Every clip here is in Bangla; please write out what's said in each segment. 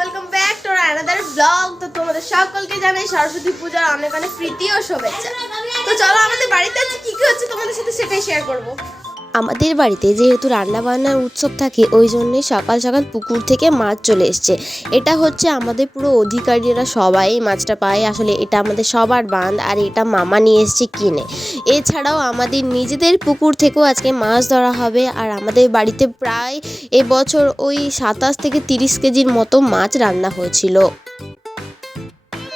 Welcome back to another blog. তো তোমাদের সকলকে জানাই সরস্বতী পূজার অনেক অনেক প্রীতি ও শুভেচ্ছা। তো চলো আমাদের বাড়িতে আজকে কি কি হচ্ছে তোমাদের সাথে সেটাই শেয়ার করব। আমাদের বাড়িতে যেহেতু রান্নাবান্নার উৎসব থাকে ওই জন্যই সকাল সকাল পুকুর থেকে মাছ চলে এসছে। এটা হচ্ছে আমাদের পুরো অধিকারীরা সবাই মাছটা পায়। আসলে এটা আমাদের সবার বাঁধ, আর এটা মামা নিয়ে এসছে কিনে। এছাড়াও আমাদের নিজেদের পুকুর থেকেও আজকে মাছ ধরা হবে। আর আমাদের বাড়িতে প্রায় এবছর ওই 27 থেকে 30 কেজির মতো মাছ রান্না হয়েছিল।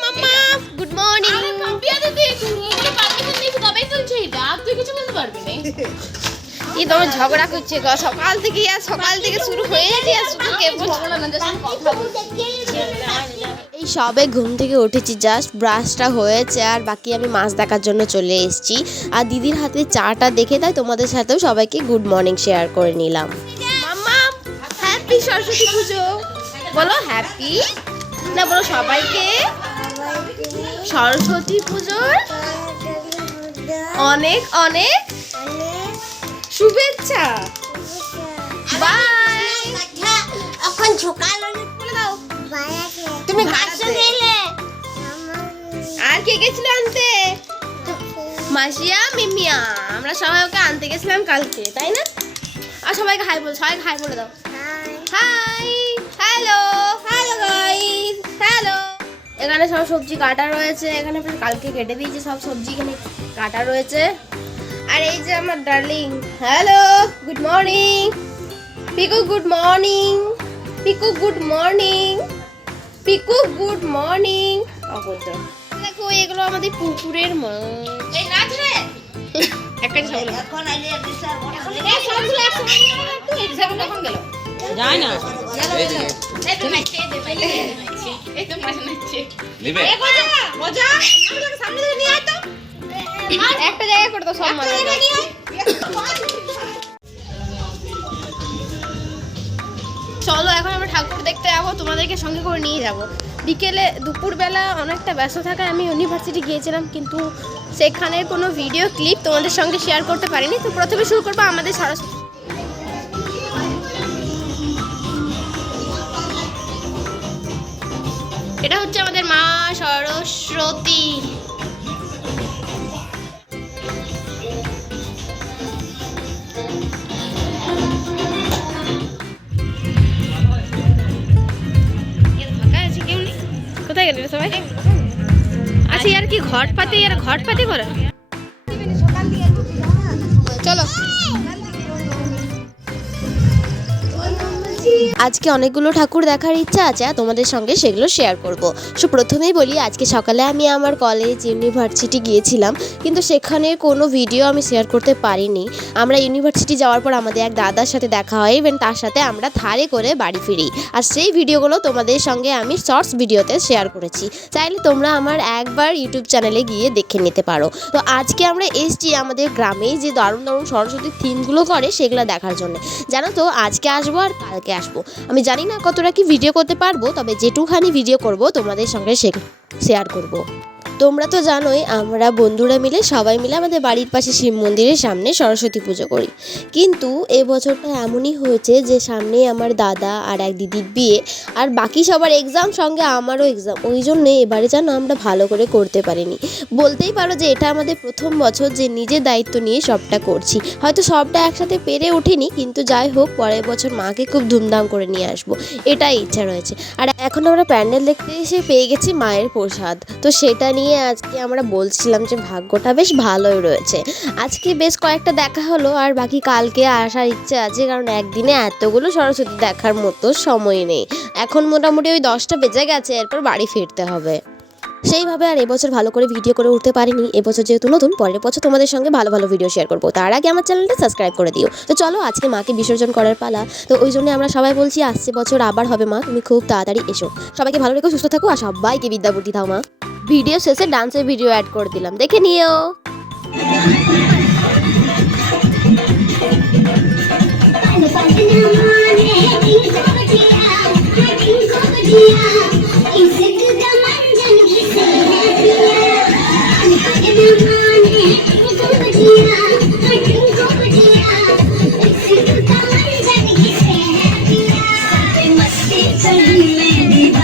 মামা গুড মর্নিং। এই তোমার ঝগড়া করছে গো সকাল থেকে শুরু হয়ে গেছে। এই সবে ঘুম থেকে উঠেছি, জাস্ট ব্রাশটা হয়েছে, আর বাকি আমি মাছ দেখার জন্য চলে এসেছি। আর দিদির হাতে চাটা দেখে তাই তোমাদের সাথেও সবাইকে গুড মর্নিং শেয়ার করে নিলাম। মামা হ্যাপি সরস্বতী পুজো বলো। হ্যাপি না বলো সবাইকে সরস্বতী পুজোর অনেক অনেক শুভেচ্ছা। বাই। এখন সকাল বলে দাও তুমি গাছে গেলে আর কে গেছিল আনতে? মাসিয়া মিমিয়া, আমরা সবাই ওকে আনতে গেছিলাম কালকে, তাই না? আর সবাইকে হাই বলো, সবাইকে হাই বলে দাও। Hi, hello, hello guys, hello. এখানে সব সবজি কাটা রয়েছে, এখানে কালকে কেটে দিয়েছে সব সবজি, এখানে কাটা রয়েছে। আর এই যে আমার darling, hello, good morning Piku, good morning Piku, good morning Piku, good morning. অবশ্য দেখো এগুলো আমাদের পুকুরের মাছ। এই নাচ রে একটা সবগুলো এখন আইলে বিশাল বড় এই সবগুলো একসঙ্গে নিয়ে আমরা একটু এক্সাম কখন গেল যায় না এই তো নাচছে, এই তো মাছ নাচছে। নেবে এই মজা আমাদের সামনে থেকে নিয়ে আয় তো, একটা জায়গা করে দাও সব মাছ নিয়ে আয়। চলো এখন আমরা ঠাকুর দেখতে যাবো, তোমাদেরকে সঙ্গে করে নিয়ে যাব। বিকেলে দুপুরবেলা অনেকটা ব্যস্ত থাকায় আমি ইউনিভার্সিটি গিয়েছিলাম, কিন্তু সেখানের কোনো ভিডিও ক্লিপ তোমাদের সঙ্গে শেয়ার করতে পারিনি। তো প্রথমে শুরু করবো আমাদের সরস্বতী। এটা হচ্ছে আমাদের মা সরস্বতী। কোথায় গেল সবাই? আচ্ছা আর কি ঘট পাতি করে চলো। আজকে অনেকগুলো ঠাকুর দেখার ইচ্ছা আছে, আর তোমাদের সঙ্গে সেগুলো শেয়ার করব। সো প্রথমেই বলি, আজকে সকালে আমি আমার কলেজ ইউনিভার্সিটি গিয়েছিলাম, কিন্তু সেখানে কোনো ভিডিও আমি শেয়ার করতে পারিনি। আমরা ইউনিভার্সিটি যাওয়ার পর আমাদের এক দাদার সাথে দেখা হয়, ইভেন তার সাথে আমরা থারে করে বাড়ি ফিরি। আর সেই ভিডিওগুলো তোমাদের সঙ্গে আমি শর্টস ভিডিওতে শেয়ার করেছি, চাইলে তোমরা আমার একবার ইউটিউব চ্যানেলে গিয়ে দেখে নিতে পারো। তো আজকে আমরা এসছি আমাদের গ্রামে যে দারুণ দারুণ সরস্বতীর থিমগুলো করে সেগুলো দেখার জন্য। জানো তো আজকে আসবো আর কালকে আসবো, আমি জানি না কতটা কি ভিডিও করতে পারবো, তবে যেটুখানি ভিডিও করব তোমাদের সঙ্গে শেয়ার করব। তোমরা তো জানোই আমরা বন্ধুরা মিলে সবাই মিলে আমাদের বাড়ির পাশে শিব মন্দিরের সামনে সরস্বতী পুজো করি। কিন্তু এবছরটা এমনই হয়েছে যে সামনে আমার দাদা আর এক দিদির বিয়ে, আর বাকি সবার এক্সাম, সঙ্গে আমারও এক্সাম, ওই জন্যে এবারে যেন আমরা ভালো করে করতে পারিনি। বলতেই পারো যে এটা আমাদের প্রথম বছর যে নিজের দায়িত্ব নিয়ে সবটা করছি। হয়তো সবটা একসাথে পেরে ওঠেনি, কিন্তু যাই হোক পরের বছর মাকে খুব ধুমধাম করে নিয়ে আসবো, এটাই ইচ্ছা রয়েছে। আর এখন আমরা প্যান্ডেল দেখতে এসে পেয়ে গেছি মায়ের প্রসাদ, তো সেটা নিয়ে আজকে আমরা বলছিলাম যে ভাগ্যটা বেশ ভালোই রয়েছে। আজকে বেশ কয়েকটা দেখা হলো, আর বাকি কালকে আসার ইচ্ছে আছে, কারণ একদিনে এতগুলো সরস্বতী দেখার মতো সময় নেই। এখন মোটামুটি ওই 10টা বেজে গেছে, এরপর বাড়ি ফিরতে হবে। সেইভাবে আর এবছর ভালো করে ভিডিও করে উঠতে পারিনি। এবছর যেহেতু নতুন, পরের বছর তোমাদের সঙ্গে ভালো ভালো ভিডিও শেয়ার করবো। তার আগে আমার চ্যানেলটা সাবস্ক্রাইব করে দিও। তো চলো আজকে মাকে বিসর্জন করার পালা, তো ওই জন্য আমরা সবাই বলছি আসছে বছর আবার হবে মা, তুমি খুব তাড়াতাড়ি এসো। সবাইকে ভালো রেখো, সুস্থ থাকো, আর সবাইকে বিদ্যা বুদ্ধি দাও মা। ভিডিও শেষে ডান্সের ভিডিও অ্যাড করে দিলাম, দেখে নিও। Must be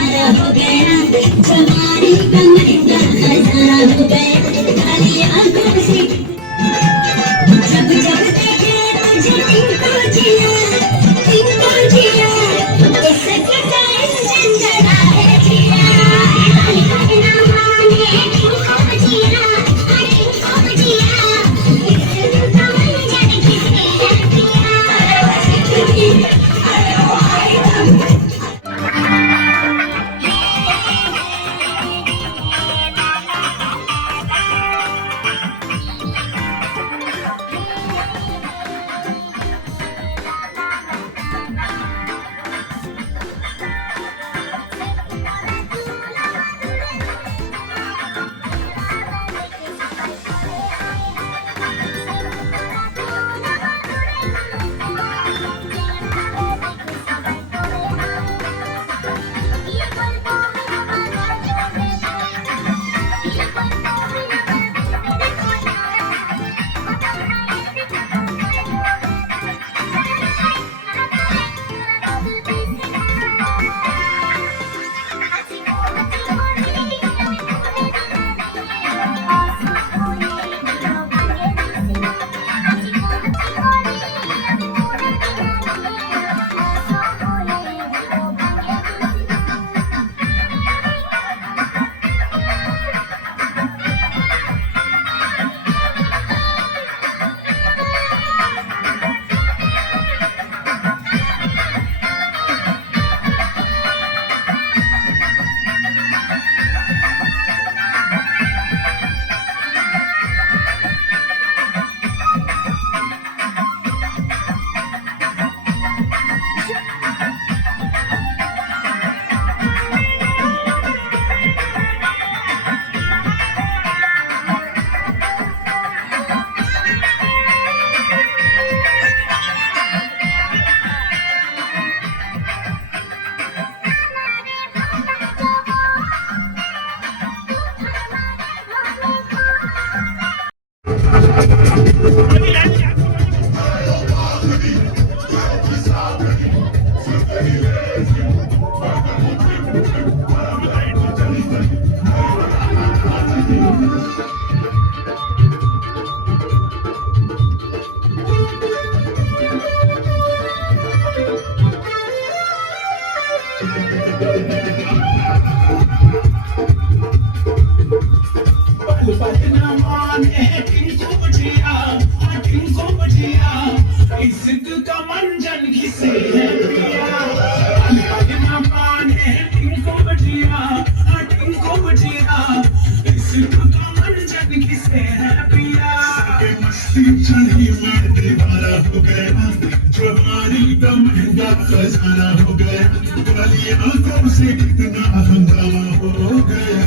खजाना हो गया काली आंखों से कितना हंगामा हो गया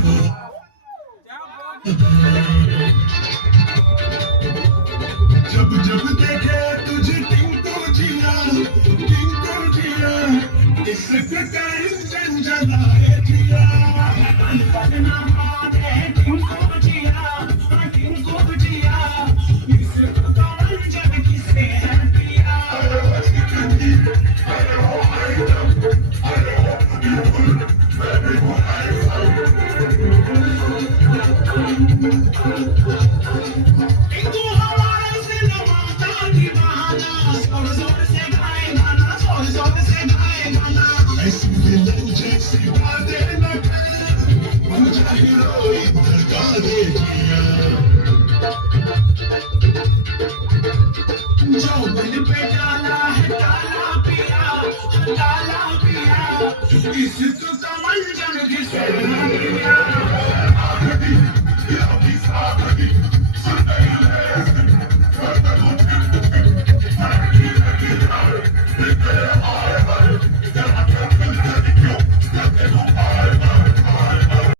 जब जब देखे तुझे टिंको जिया इसके टाइम जंजनाए जिया टिंको जिया इसके टाइम जन किसे है पिया इसको समझ जन किसे पिया